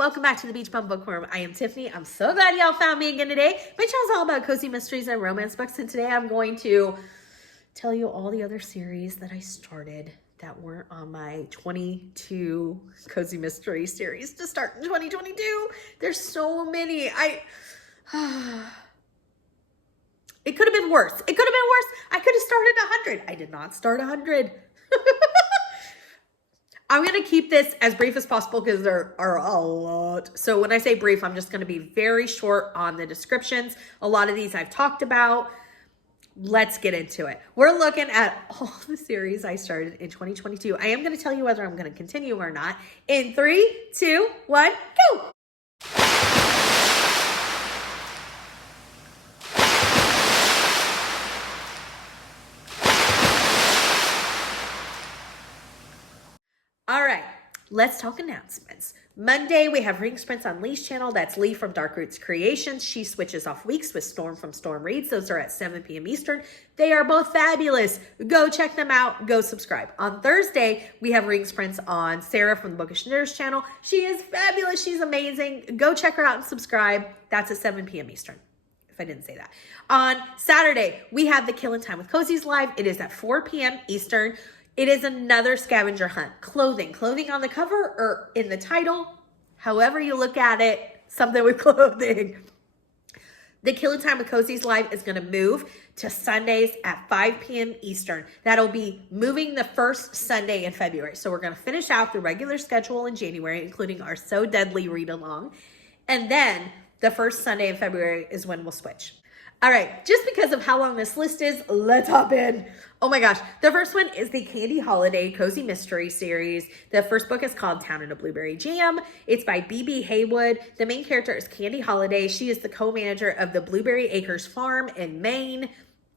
welcome back to the Beach Bum Bookworm. I am Tiffany. I'm so glad y'all found me again today. My channel's all about cozy mysteries and romance books, and today I'm going to tell you all the other series that I started that weren't on my 22 cozy mystery series to start in 2022. There's so many. It could have been worse. It could have been worse. I could have started 100. I did not start 100. I'm going to keep this as brief as possible because there are a lot. So when I say brief, I'm just going to be very short on the descriptions. A lot of these I've talked about. Let's get into it. We're looking at all the series I started in 2022. I am going to tell you whether I'm going to continue or not. In 3, 2, 1, go! All right, let's talk announcements. Monday, we have Ring Sprints on Lee's channel. That's Lee from Dark Roots Creations. She switches off weeks with Storm from Storm Reads. Those are at 7 p.m. Eastern. They are both fabulous. Go check them out. Go subscribe. On Thursday, we have Ring Sprints on Sarah from the Bookish Nurse channel. She is fabulous. She's amazing. Go check her out and subscribe. That's at 7 p.m. Eastern, if I didn't say that. On Saturday, we have the Killin' Time with Cozies live. It is at 4 p.m. Eastern. It is another scavenger hunt. Clothing on the cover or in the title, however you look at it, something with clothing. The Killin' Time with Cozies live is going to move to Sundays at 5 p.m. Eastern. That'll be moving the first Sunday in February. So we're going to finish out the regular schedule in January, including our So Deadly read along. And then the first Sunday in February is when we'll switch. All right, just because of how long this list is, let's hop in. Oh my gosh, the first one is the Candy Holiday Cozy Mystery Series. The first book is called Town in a Blueberry Jam. It's by B.B. Haywood. The main character is Candy Holiday. She is the co-manager of the Blueberry Acres Farm in Maine.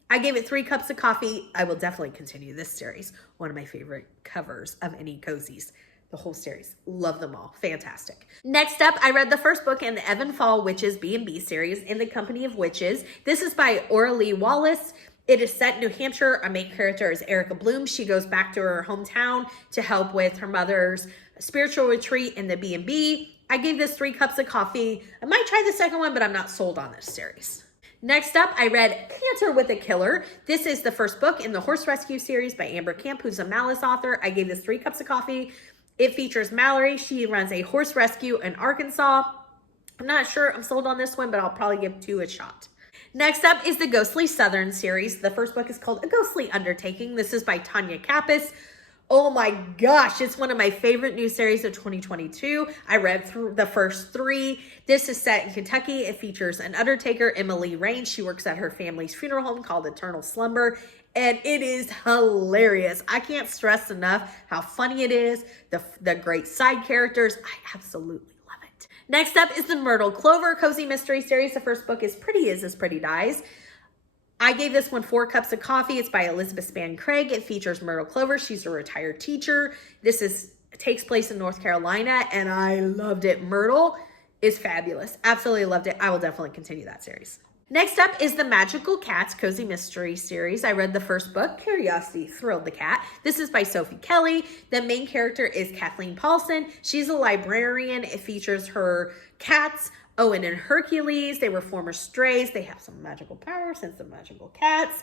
I gave it 3 cups of coffee. I will definitely continue this series. One of my favorite covers of any cozies. The whole series. Love them all. Fantastic. Next up, I read the first book in the Evan Fall Witches B&B series, In the Company of Witches. This is by Oralee Wallace. It is set in New Hampshire. Our main character is Erica Bloom. She goes back to her hometown to help with her mother's spiritual retreat in the B&B. I gave this 3 cups of coffee. I might try the second one, but I'm not sold on this series. Next up, I read Cancer with a Killer. This is the first book in the Horse Rescue series by Amber Camp, who's a Malice author. I gave this 3 cups of coffee. It features Mallory. She runs a horse rescue in Arkansas. I'm not sure I'm sold on this one, but I'll probably give 2 a shot. Next up is the Ghostly Southern series. The first book is called A Ghostly Undertaking. This is by Tanya Kappas. Oh my gosh, it's one of my favorite new series of 2022. I read through the first 3. This is set in Kentucky. It features an undertaker, Emily Rain. She works at her family's funeral home called Eternal Slumber. And it is hilarious. I can't stress enough how funny it is. The great side characters. I absolutely love it. Next up is the Myrtle Clover Cozy Mystery Series. The first book is Pretty Is As Pretty Dies. I gave this one 4 cups of coffee. It's by Elizabeth Spann Craig. It features Myrtle Clover. She's a retired teacher. This takes place in North Carolina, and I loved it. Myrtle is fabulous. Absolutely loved it. I will definitely continue that series. Next up is the Magical Cats Cozy Mystery Series. I read the first book, Curiosity Thrilled the Cat. This is by Sophie Kelly. The main character is Kathleen Paulson. She's a librarian. It features her cats, Owen and Hercules. They were former strays. They have some magical powers and some magical cats.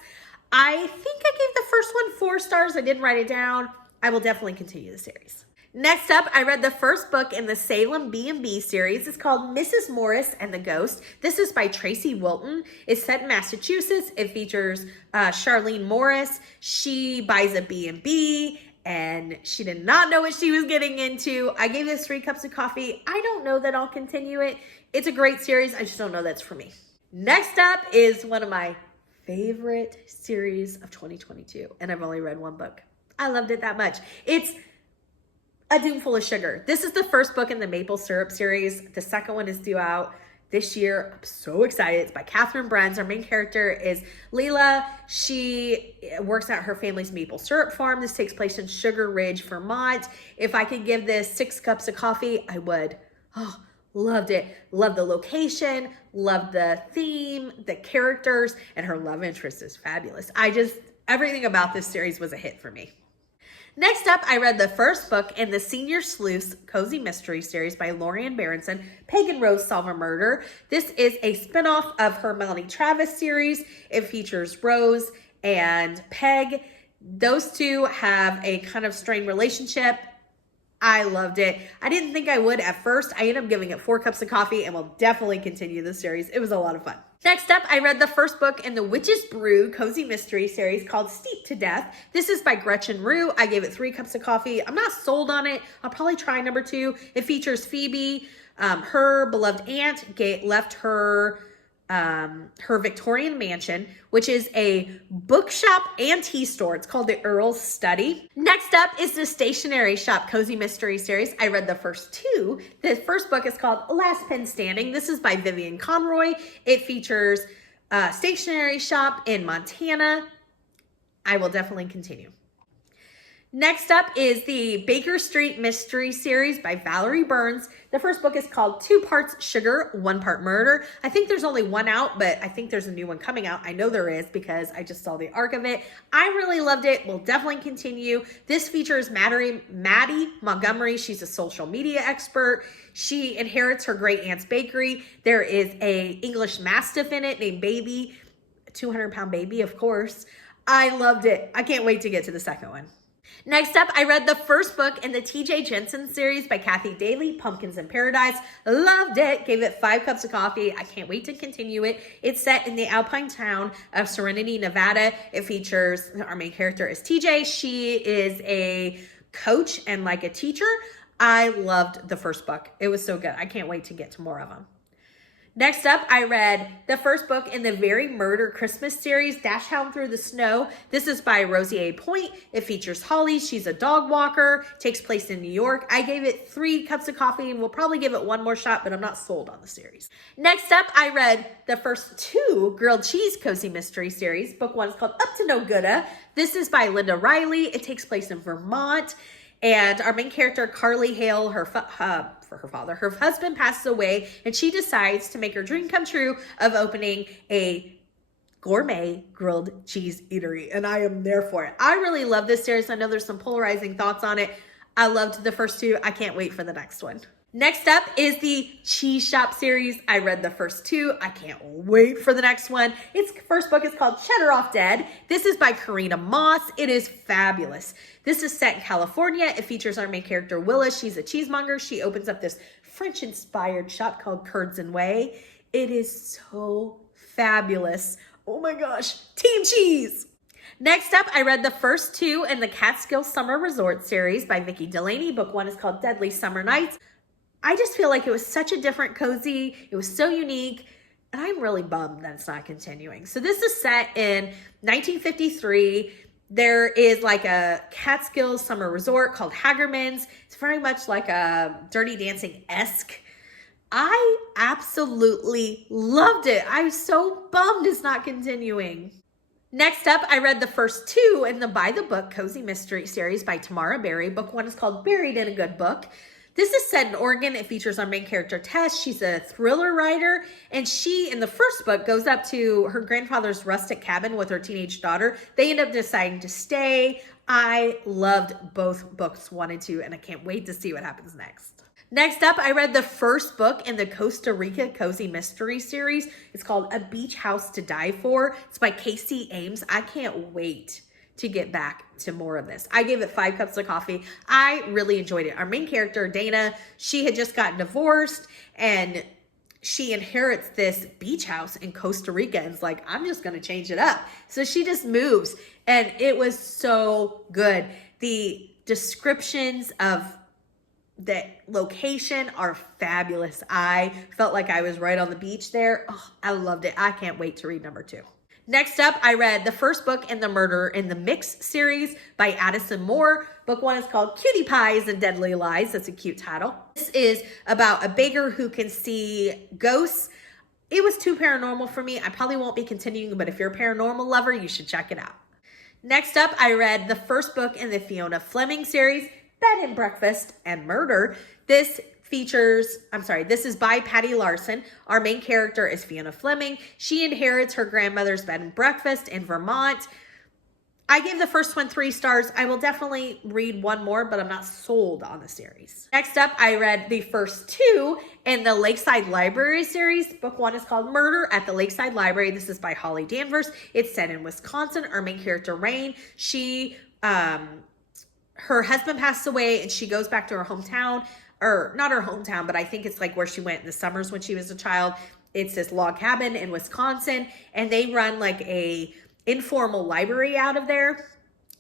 I think I gave the first one 4 stars. I didn't write it down. I will definitely continue the series. Next up, I read the first book in the Salem B&B series. It's called Mrs. Morris and the Ghost. This is by Tracy Wilton. It's set in Massachusetts. It features Charlene Morris. She buys a B&B and she did not know what she was getting into. I gave this 3 cups of coffee. I don't know that I'll continue it. It's a great series. I just don't know that's for me. Next up is one of my favorite series of 2022, and I've only read 1 book. I loved it that much. It's A Doom Full of Sugar. This is the first book in the Maple Syrup series. The second one is due out this year. I'm so excited. It's by Catherine Bruns. Our main character is Leela. She works at her family's maple syrup farm. This takes place in Sugar Ridge, Vermont. If I could give this 6 cups of coffee, I would. Oh, loved it. Loved the location. Loved the theme, the characters, and her love interest is fabulous. Everything about this series was a hit for me. Next up, I read the first book in the Senior Sleuths Cozy Mystery series by Lorianne Berenson, Peg and Rose Solve a Murder. This is a spinoff of her Melanie Travis series. It features Rose and Peg. Those two have a kind of strained relationship. I loved it. I didn't think I would at first. I ended up giving it 4 cups of coffee and will definitely continue the series. It was a lot of fun. Next up, I read the first book in the Witch's Brew Cozy Mystery series called Steeped to Death. This is by Gretchen Rue. I gave it 3 cups of coffee. I'm not sold on it. I'll probably try number 2. It features Phoebe. Her beloved aunt left her Victorian mansion, which is a bookshop and tea store. It's called the Earl's Study. Next up is the Stationery Shop Cozy Mystery series. I read the first 2. The first book is called Last Pin Standing. This is by Vivian Conroy. It features a stationery shop in Montana. I will definitely continue. Next up is the Baker Street Mystery series by Valerie Burns. The first book is called 2 Parts Sugar, 1 Part Murder. I think there's only 1 out, but I think there's a new one coming out. I know there is because I just saw the arc of it. I really loved it. We'll definitely continue. This features Maddie Montgomery. She's a social media expert. She inherits her great aunt's bakery. There is a English Mastiff in it named Baby, a 200-pound baby, of course. I loved it. I can't wait to get to the second one. Next up, I read the first book in the TJ Jensen series by Kathy Daly, Pumpkins in Paradise. Loved it. Gave it 5 cups of coffee. I can't wait to continue it. It's set in the alpine town of Serenity, Nevada. It features, our main character is TJ. She is a coach and like a teacher. I loved the first book. It was so good. I can't wait to get to more of them. Next up, I read the first book in the Very Murder Christmas series, Dash Hound Through the Snow. This is by Rosie A. Point. It features Holly. She's a dog walker, takes place in New York. I gave it 3 cups of coffee and will probably give it 1 more shot, but I'm not sold on the series. Next up, I read the first 2 Grilled Cheese Cozy Mystery series. Book 1 is called Up to No Gooda. This is by Linda Riley. It takes place in Vermont. And our main character, Carly Hale, her husband passes away, and she decides to make her dream come true of opening a gourmet grilled cheese eatery. And I am there for it. I really love this series. I know there's some polarizing thoughts on it. I loved the first 2. I can't wait for the next one. Next up is the Cheese Shop series. I read the first 2. I can't wait for the next one. Its first book is called Cheddarov Dead. This is by Karina Moss. It is fabulous. This is set in California. It features our main character, Willis. She's a cheesemonger. She opens up this French-inspired shop called Curds and Whey. It is so fabulous. Oh my gosh, Team Cheese! Next up, I read the first 2 in the Catskill Summer Resort series by Vicki Delaney. Book 1 is called Deadly Summer Nights. I just feel like it was such a different cozy. It was so unique. And I'm really bummed that it's not continuing. So this is set in 1953. There is like a Catskill summer resort called Hagerman's. It's very much like a Dirty Dancing-esque. I absolutely loved it. I'm so bummed it's not continuing. Next up, I read the first 2 in the By the Book Cozy Mystery series by Tamara Berry. Book 1 is called Buried in a Good Book. This is set in Oregon. It features our main character, Tess. She's a thriller writer, and she, in the first book, goes up to her grandfather's rustic cabin with her teenage daughter. They end up deciding to stay. I loved both books, 1 and 2, and I can't wait to see what happens next. Next up, I read the first book in the Costa Rica Cozy Mystery series. It's called A Beach House to Die For. It's by Casey Ames. I can't wait to get back to more of this. I gave it 5 cups of coffee. I really enjoyed it. Our main character, Dana, she had just gotten divorced and she inherits this beach house in Costa Rica and is like, I'm just going to change it up. So she just moves and it was so good. The descriptions of the location are fabulous. I felt like I was right on the beach there. Oh, I loved it. I can't wait to read number 2. Next up, I read the first book in the Murder in the Mix series by Addison Moore. Book 1 is called Cutie Pies and Deadly Lies. That's a cute title. This is about a baker who can see ghosts. It was too paranormal for me. I probably won't be continuing, but if you're a paranormal lover, you should check it out. Next up, I read the first book in the Fiona Fleming series, Bed and Breakfast and Murder. This is by Patty Larson. Our main character is Fiona Fleming. She inherits her grandmother's bed and breakfast in Vermont. I gave the first one 3 stars. I will definitely read one more, but I'm not sold on the series. Next up, I read the first 2 in the Lakeside Library series. Book 1 is called Murder at the Lakeside Library. This is by Holly Danvers. It's set in Wisconsin. Our main character, Rain, she, her husband passed away and she goes back to her hometown, or not her hometown, but I think it's like where she went in the summers when she was a child. It's this log cabin in Wisconsin, and they run like a informal library out of there.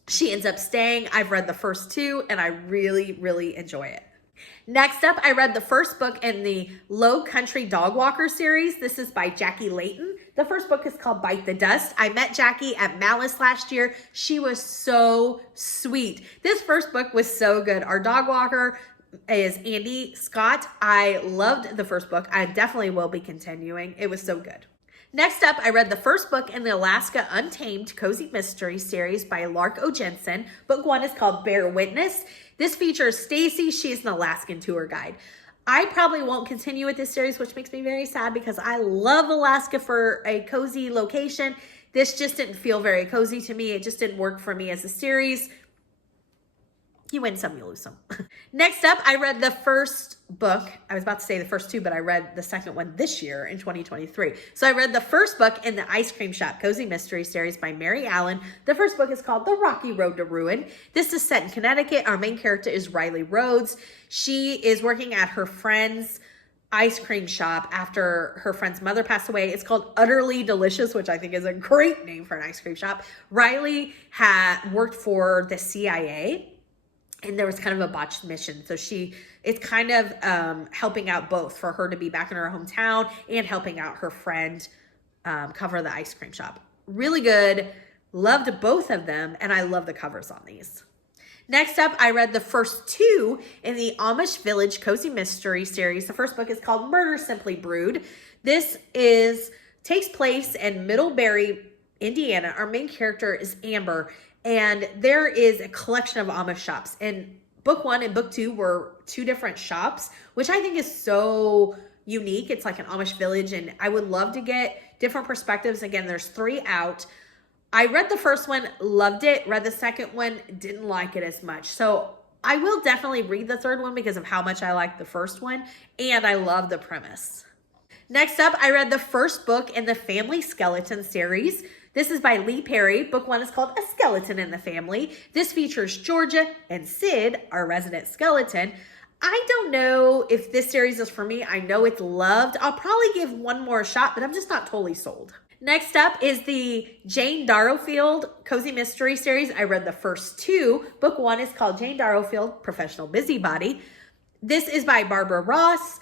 She ends up staying. I've read the first 2 and I really, really enjoy it. Next up, I read the first book in the Low Country Dog Walker series. This is by Jackie Layton. The first book is called Bite the Dust. I met Jackie at Malice last year. She was so sweet. This first book was so good. Our dog walker is Andy Scott. I loved the first book. I definitely will be continuing. It was so good. Next up, I read the first book in the Alaska Untamed Cozy Mystery series by Lark O. Jensen. Book 1 is called Bear Witness. This features Stacy. She's an Alaskan tour guide. I probably won't continue with this series, which makes me very sad because I love Alaska for a cozy location. This just didn't feel very cozy to me. It just didn't work for me as a series. You win some, you lose some. Next up, I read the first book. I was about to say the first 2, but I read the second one this year in 2023. So I read the first book in the Ice Cream Shop Cozy Mystery series by Mary Allen. The first book is called The Rocky Road to Ruin. This is set in Connecticut. Our main character is Riley Rhodes. She is working at her friend's ice cream shop after her friend's mother passed away. It's called Utterly Delicious, which I think is a great name for an ice cream shop. Riley had worked for the CIA, and there was kind of a botched mission. So it's kind of helping out both for her to be back in her hometown and helping out her friend cover the ice cream shop. Really good. Loved both of them. And I love the covers on these. Next up, I read the first 2 in the Amish Village Cozy Mystery series. The first book is called Murder Simply Brewed. This takes place in Middlebury, Indiana. Our main character is Amber. And there is a collection of Amish shops. And book 1 and book 2 were 2 different shops, which I think is so unique. It's like an Amish village, and I would love to get different perspectives. Again, there's 3 out. I read the first one, loved it. Read the second one, didn't like it as much. So I will definitely read the third one because of how much I liked the first one, and I love the premise. Next up, I read the first book in the Family Skeleton series. This is by Lee Perry. Book 1 is called A Skeleton in the Family. This features Georgia and Sid, our resident skeleton. I don't know if this series is for me. I know it's loved. I'll probably give one more shot, but I'm just not totally sold. Next up is the Jane Darrowfield Cozy Mystery series. I read the first 2. Book 1 is called Jane Darrowfield, Professional Busybody. This is by Barbara Ross.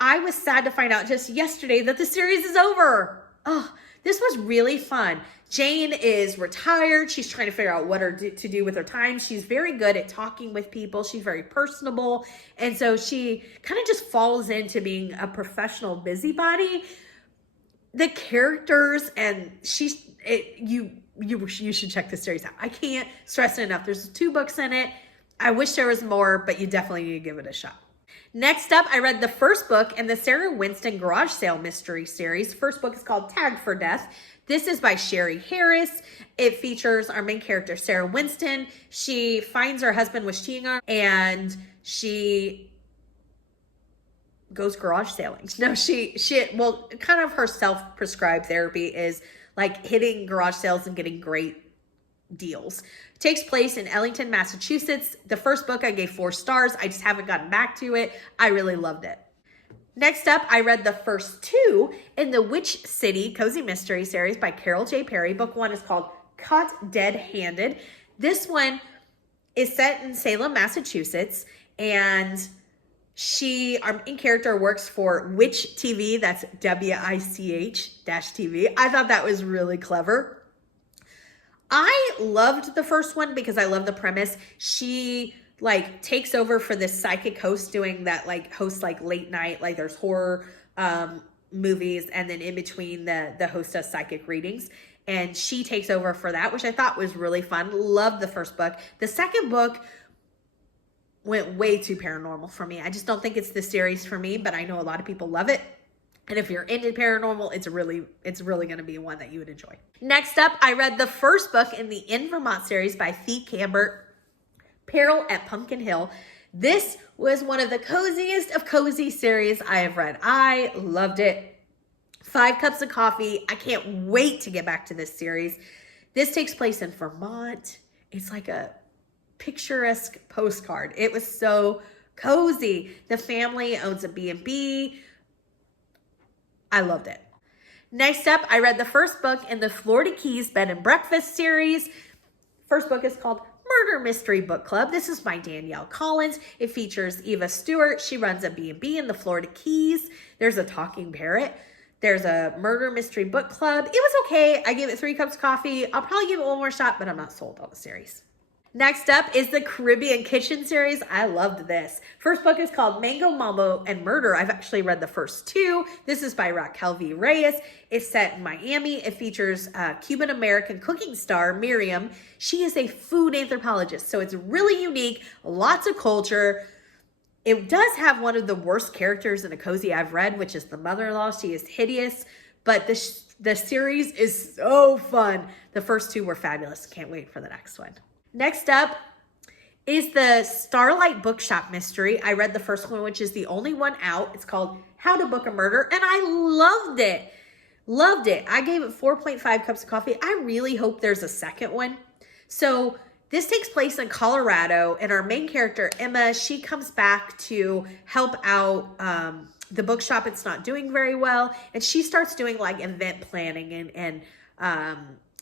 I was sad to find out just yesterday that the series is over. Oh, this was really fun. Jane is retired. She's trying to figure out what to do with her time. She's very good at talking with people. She's very personable. And so she kind of just falls into being a professional busybody. The characters and you should check this series out. I can't stress it enough. There's 2 books in it. I wish there was more, but you definitely need to give it a shot. Next up, I read the first book in the Sarah Winston Garage Sale Mystery Series. First book is called Tagged for Death. This is by Sherry Harris. It features our main character, Sarah Winston. She finds her husband was cheating on her, and she goes garage sailing. No, well, kind of her self-prescribed therapy is like hitting garage sales and getting great deals. It takes place in Ellington, Massachusetts. The first book I gave 4 stars. I just haven't gotten back to it. I really loved it. Next up, I read the first 2 in the Witch City Cozy Mystery series by Carol J. Perry. Book 1 is called Caught Dead-Handed. This one is set in Salem, Massachusetts, and our main character works for Witch TV. That's WICH-TV. I thought that was really clever. I loved the first one because I love the premise. She takes over for this psychic host doing that, hosts late night, there's horror movies, and then in between the host does psychic readings, and she takes over for that, which I thought was really fun. Loved the first book. The second book went way too paranormal for me. I just don't think it's the series for me, but I know a lot of people love it. And if you're into paranormal, it's really going to be one that you would enjoy. Next up, I read the first book in the In Vermont series by Thea Cambert, Peril at Pumpkin Hill. This was one of the coziest of cozy series I have read. I loved it. 5 cups of coffee. I can't wait to get back to this series. This takes place in Vermont. It's like a picturesque postcard. It was so cozy. The family owns a B&B. I loved it. Next up, I read the first book in the Florida Keys Bed and Breakfast series. First book is called Murder Mystery Book Club. This is by Danielle Collins. It features Eva Stewart. She runs a B&B in the Florida Keys. There's a talking parrot. There's a murder mystery book club. It was okay. I gave it 3 cups of coffee. I'll probably give it one more shot, but I'm not sold on the series. Next up is the Caribbean Kitchen series. I loved this. First book is called Mango, Mambo, and Murder. I've actually read the first 2. This is by Raquel V. Reyes. It's set in Miami. It features Cuban-American cooking star Miriam. She is a food anthropologist, so it's really unique. Lots of culture. It does have one of the worst characters in a cozy I've read, which is the mother-in-law. She is hideous, but the series is so fun. The first 2 were fabulous. Can't wait for the next one. Next up is the Starlight Bookshop mystery. I read the first one, which is the only one out. It's called How to Book a Murder, and I loved it. Loved it. I gave it 4.5 cups of coffee. I really hope there's a second one. So this takes place in Colorado, and our main character, Emma, she comes back to help out the bookshop. It's not doing very well, and she starts doing like event planning and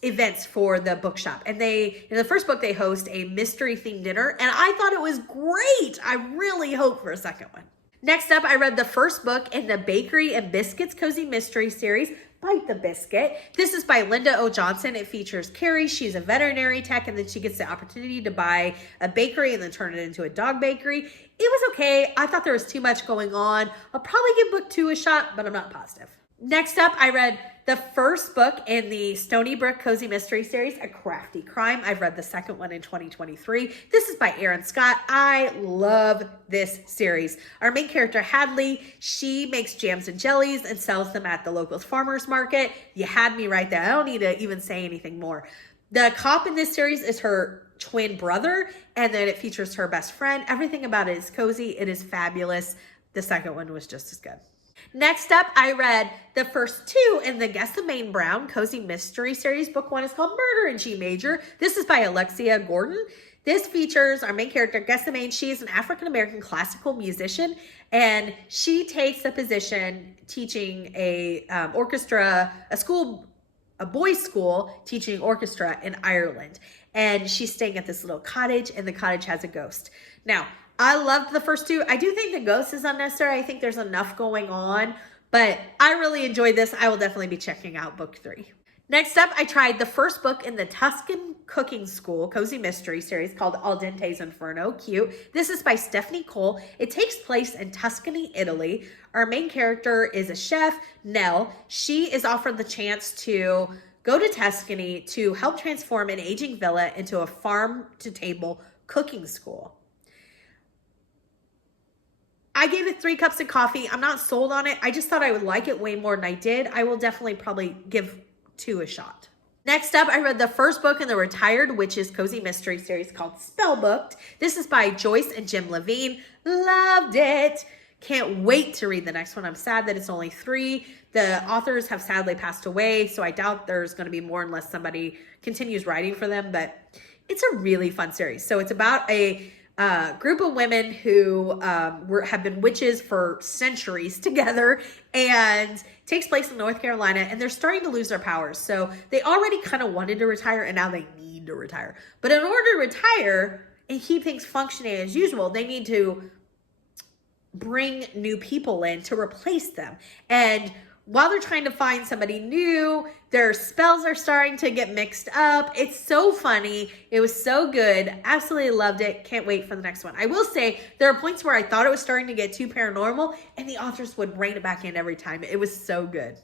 events for the bookshop. And in the first book, they host a mystery themed dinner, and I thought it was great. I really hope for a second one. Next up, I read the first book in the Bakery and Biscuits Cozy Mystery series, Bite the Biscuit. This is by Linda O. Johnson. It features Carrie. She's a veterinary tech, and then she gets the opportunity to buy a bakery and then turn it into a dog bakery. It was okay. I thought there was too much going on. I'll probably give book 2 a shot, but I'm not positive. Next up, I read the first book in the Stony Brook Cozy Mystery series, A Crafty Crime. I've read the second one in 2023. This is by Erin Scott. I love this series. Our main character, Hadley, she makes jams and jellies and sells them at the local farmer's market. You had me right there. I don't need to even say anything more. The cop in this series is her twin brother, and then it features her best friend. Everything about it is cozy. It is fabulous. The second one was just as good. Next up, I read the first 2 in the Guess the Maine Brown Cozy Mystery series. Book 1 is called Murder in G Major. This is by Alexia Gordon. This features our main character, Guess the Maine. She is an African-American classical musician, and she takes a position teaching a boys' school teaching orchestra in Ireland. And she's staying at this little cottage, and the cottage has a ghost. Now, I loved the first 2. I do think the ghost is unnecessary. I think there's enough going on, but I really enjoyed this. I will definitely be checking out book 3. Next up, I tried the first book in the Tuscan Cooking School Cozy Mystery series called Dente Inferno. Cute. This is by Stephanie Cole. It takes place in Tuscany, Italy. Our main character is a chef, Nell. She is offered the chance to go to Tuscany to help transform an aging villa into a farm-to-table cooking school. I gave it 3 cups of coffee. I'm not sold on it. I just thought I would like it way more than I did. I will definitely probably give 2 a shot. Next up, I read the first book in the Retired Witches Cozy Mystery series called Spellbooked. This is by Joyce and Jim Levine. Loved it. Can't wait to read the next one. I'm sad that it's only 3. The authors have sadly passed away, so I doubt there's going to be more unless somebody continues writing for them, but it's a really fun series. So it's about a group of women who have been witches for centuries together, and takes place in North Carolina, and they're starting to lose their powers. So they already kind of wanted to retire, and now they need to retire. But in order to retire and keep things functioning as usual, they need to bring new people in to replace them. And while they're trying to find somebody new, their spells are starting to get mixed up. It's so funny. It was so good. Absolutely loved it. Can't wait for the next one. I will say there are points where I thought it was starting to get too paranormal, and the authors would rein it back in every time. It was so good.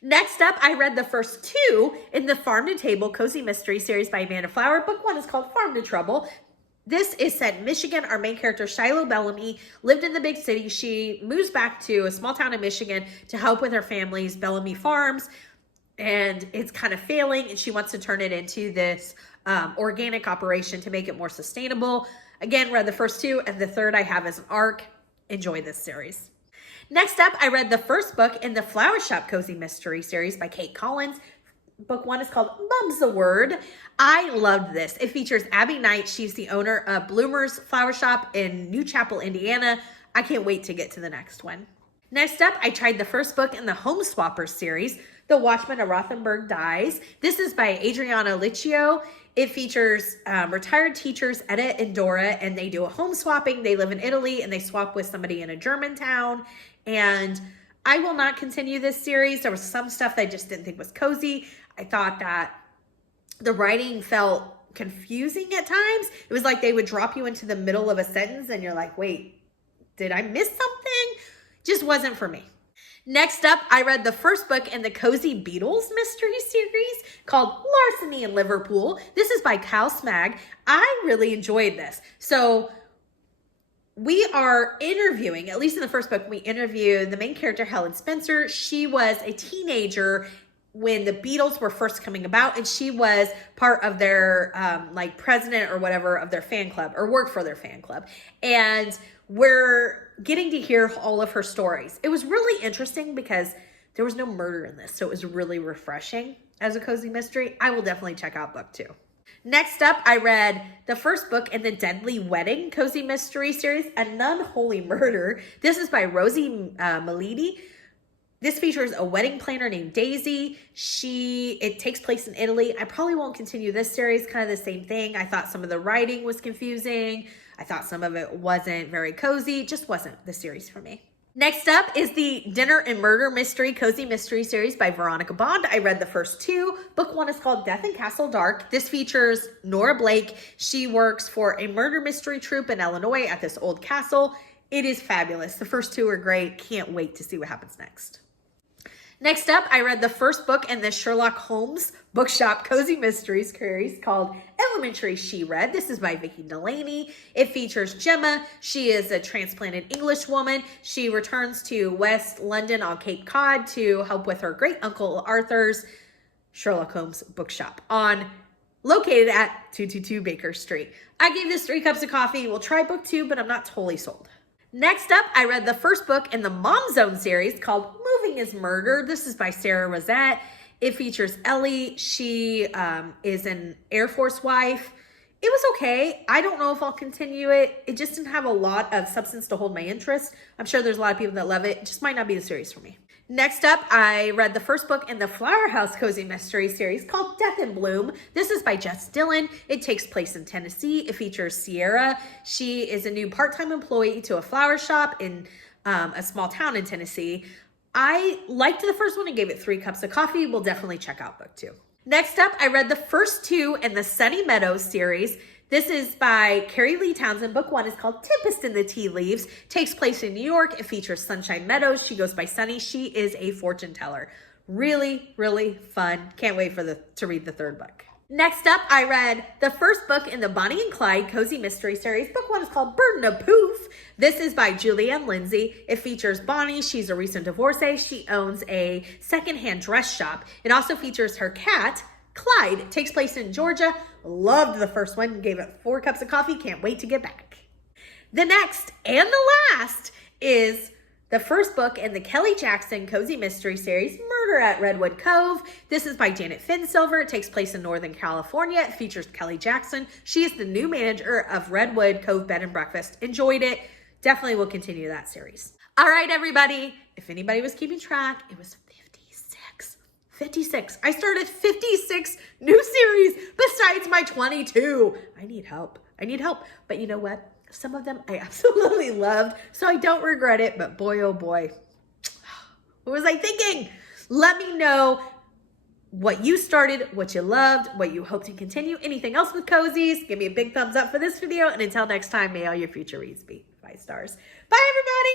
Next up, I read the first 2 in the Farm to Table Cozy Mystery series by Amanda Flower. Book 1 is called Farm to Trouble. This is set in Michigan. Our main character, Shiloh Bellamy, lived in the big city. She moves back to a small town in Michigan to help with her family's Bellamy Farms, and it's kind of failing, and she wants to turn it into this organic operation to make it more sustainable. Again, read the first two, and the third I have as an arc. Enjoy this series. Next up, I read the first book in the Flower Shop Cozy Mystery series by Kate Collins. Book one is called Mum's the Word. I loved this. It features Abby Knight. She's the owner of Bloomer's Flower Shop in New Chapel, Indiana. I can't wait to get to the next one. Next up, I tried the first book in the Home Swappers series, The Watchman of Rothenberg Dies. This is by Adriana Liccio. It features retired teachers, Edda and Dora, and they do a home swapping. They live in Italy, and they swap with somebody in a German town. And I will not continue this series. There was some stuff that I just didn't think was cozy. I thought that the writing felt confusing at times. It was like they would drop you into the middle of a sentence and you're like, wait, did I miss something? Just wasn't for me. Next up, I read the first book in the Cozy Beatles mystery series called Larceny in Liverpool. This is by Cal Smag. I really enjoyed this. So we are interviewing, at least in the first book, we interview the main character, Helen Spencer. She was a teenager when the Beatles were first coming about, and she was part of their like president or whatever of their fan club, or worked for their fan club. And we're getting to hear all of her stories. It was really interesting because there was no murder in this, so it was really refreshing as a cozy mystery. I will definitely check out book two. Next up, I read the first book in the Deadly Wedding cozy mystery series, An Unholy Murder. This is by Rosie Militi. This features a wedding planner named Daisy. It takes place in Italy. I probably won't continue this series, kind of the same thing. I thought some of the writing was confusing. I thought some of it wasn't very cozy. Just wasn't the series for me. Next up is the Dinner and Murder Mystery Cozy Mystery series by Veronica Bond. I read the first two. Book one is called Death in Castle Dark. This features Nora Blake. She works for a murder mystery troupe in Illinois at this old castle. It is fabulous. The first two are great. Can't wait to see what happens next. Next up, I read the first book in the Sherlock Holmes Bookshop Cozy Mysteries series called Elementary She Read. This is by Vicki Delaney. It features Gemma. She is a transplanted English woman. She returns to West London on Cape Cod to help with her great uncle Arthur's Sherlock Holmes bookshop located at 222 Baker Street. I gave this 3 cups of coffee. We'll try book 2, but I'm not totally sold. Next up, I read the first book in the Mom Zone series called Moving is Murder. This is by Sarah Rosette. It features Ellie. She is an Air Force wife. It was okay. I don't know if I'll continue it. It just didn't have a lot of substance to hold my interest. I'm sure there's a lot of people that love it. It just might not be the series for me. Next up, I read the first book in the Flower House Cozy Mystery series called Death in Bloom. This is by Jess Dillon. It takes place in Tennessee. It features Sierra. She is a new part-time employee to a flower shop in a small town in Tennessee. I liked the first one and gave it 3 cups of coffee. We'll definitely check out book 2. Next up, I read the first 2 in the Sunny Meadows series. This is by Carrie Lee Townsend. Book 1 is called Tempest in the Tea Leaves. Takes place in New York. It features Sunshine Meadows. She goes by Sunny. She is a fortune teller. Really, really fun. Can't wait to read the 3rd book. Next up, I read the first book in the Bonnie and Clyde Cozy Mystery series. Book 1 is called Burden of Poof. This is by Julianne Lindsay. It features Bonnie. She's a recent divorcee. She owns a secondhand dress shop. It also features her cat, Clyde. It takes place in Georgia. Loved the first one. Gave it 4 cups of coffee. Can't wait to get back. The next and the last is the first book in the Kelly Jackson Cozy Mystery series, Murder at Redwood Cove. This is by Janet Finsilver. It takes place in Northern California. It features Kelly Jackson. She is the new manager of Redwood Cove Bed and Breakfast. Enjoyed it. Definitely will continue that series. All right, everybody. If anybody was keeping track, it was 56. I started 56 new series besides my 22. I need help. But you know what? Some of them I absolutely loved, so I don't regret it. But boy, oh boy, what was I thinking? Let me know what you started, what you loved, what you hope to continue. Anything else with cozies? Give me a big thumbs up for this video. And until next time, may all your future reads be 5 stars. Bye, everybody.